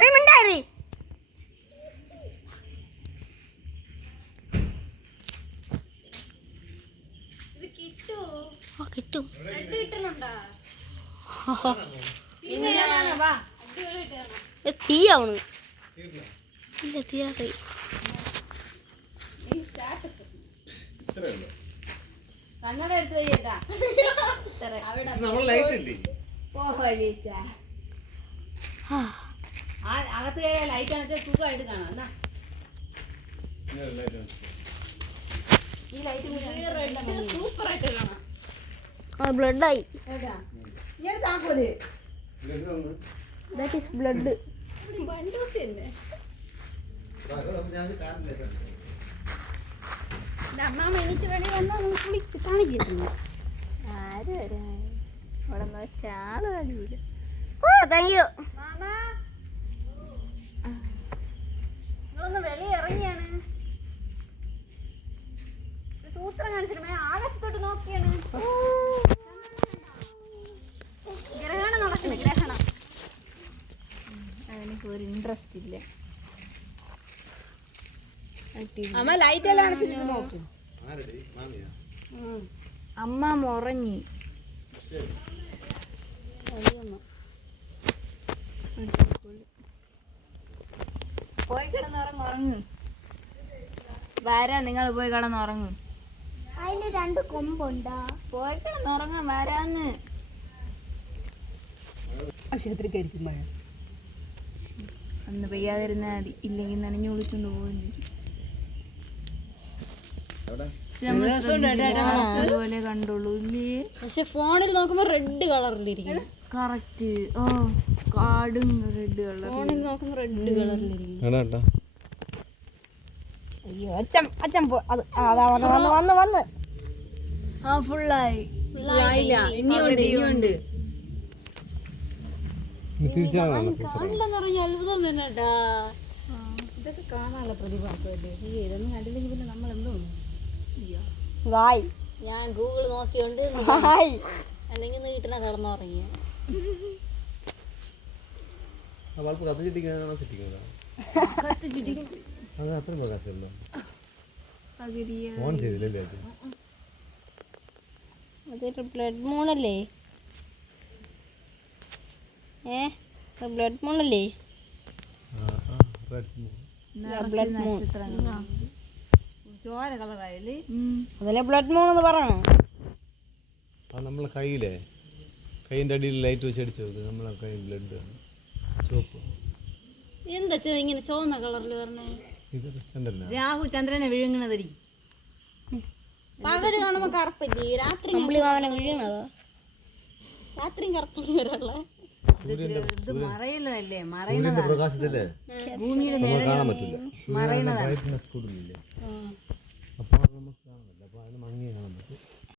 മിണ്ടായി കിട്ടും തീയാവണ് ഇല്ല തീരാത്ത കണ്ണട എടുത്ത് വയ്യേട്ടാ അകത്ത് കയറിയ ലൈറ്റ് അണച്ചാൽ സുഖമായിട്ട് കാണാം എന്നാ ഈ ലൈറ്റ് സൂപ്പറായിട്ട് കാണാം. ബ്ലഡായി ഞാൻ താക്കോല് ദാറ്റ് ഈസ് ബ്ലഡ് തന്നെ അമ്മ എണീച്ച് വേണി വന്നാൽ നമുക്ക് വിളിച്ച് കാണിക്കുന്നു. ആരും അവിടെ ആള് കഴിയൂല. ഓ താങ്ക് യു മാമാ നിങ്ങളൊന്ന് വെളിയിൽ ഇറങ്ങിയാണ്. സൂത്രം കാണിച്ചിട്ട് ആകാശത്തോട്ട് നോക്കിയാണ്. ഗ്രഹണം നടക്കണം ഗ്രഹണം. എനിക്ക് ഒരു ഇൻട്രസ്റ്റ് ഇല്ല. അമ്മ ലൈറ്റ് എല്ലാം അടച്ചിട്ട് നോക്കും. അമ്മ മുറങ്ങി പോയി കിടന്നുറങ്ങും. വരാ നിങ്ങൾ പോയി കിടന്നുറങ്ങും. അതിന് 2 കൊമ്പുണ്ടാ. പോയി കിടന്നുറങ്ങാൻ വരാന്ന്. ആശുപത്രിക്കായിരിക്കും മഴ. അന്ന് പെയ്യാതിരുന്നാ മതി, ഇല്ലെങ്കിൽ നനഞ്ഞു വിളിച്ചോണ്ട് പോകുന്നു. പോലെ കണ്ടോളൂ ഇല്ലേ? പക്ഷെ ഫോണിൽ നോക്കുമ്പോ റെഡ് കളറിലിരിക്കും. കറക്റ്റ്. ഓ കാടും റെഡ് കളർ. ഫോണിൽ നോക്കുമ്പോ റെഡ് കളറിലിരിക്കും. അയ്യോ അച്ഛൻ അച്ഛൻ വന്ന് ആ ഫുള്ളായി. ഇനിയുണ്ട്. കാണില്ലെന്ന് പറഞ്ഞ അത്ഭുതം തന്നെ കേട്ടാ. ഇതൊക്കെ കാണാനുള്ള പ്രതിഭാസമല്ലേ. ഇതൊന്നും കണ്ടില്ലെങ്കിൽ പിന്നെ നമ്മൾ എന്തോ വായ് ഞാൻ ഗൂഗിൾ നോക്കിയോണ്ട് അല്ലെങ്കിൽ നീട്ടിനെ കിടന്നുറങ്ങിയ അതൊരു ബ്ലഡ് മൂണല്ലേ? ബ്ലഡ് മൂണല്ലേ? ബ്ലഡ് മൂൺ ചോര കളറായാല് അതല്ലേ ബ്ലഡ് മൂൺ എന്ന് പറയണോ? നമ്മളെ കയ്യിലെ കൈൻ്റെ അടിയിൽ ലൈറ്റ് വെച്ച് അടിച്ചു നോക്ക്. നമ്മളെ കൈ ബ്ലഡ് ചുവപ്പ്. എന്താ ഇങ്ങനെ ചുവന്ന കളറിൽ പറഞ്ഞേ? ഇത് രസമുണ്ടല്ലോ. രാഹു ചന്ദ്രനെ വിഴുങ്ങണതരി. പകല് കാണുമ്പോ കറുപ്പല്ലേ, രാത്രി രാത്രിയും കറുപ്പല്ലേ വരാനുള്ള. ഇത് മറയുന്നതല്ലേ? മറയുന്നതാണ്. പ്രകാശത്തില്ലേ ഭൂമിയുടെ കാണാൻ പറ്റില്ല. മറയുന്നതാണ്. ബ്രൈറ്റ്നസ് കൂടുതലില്ലേ? അപ്പോൾ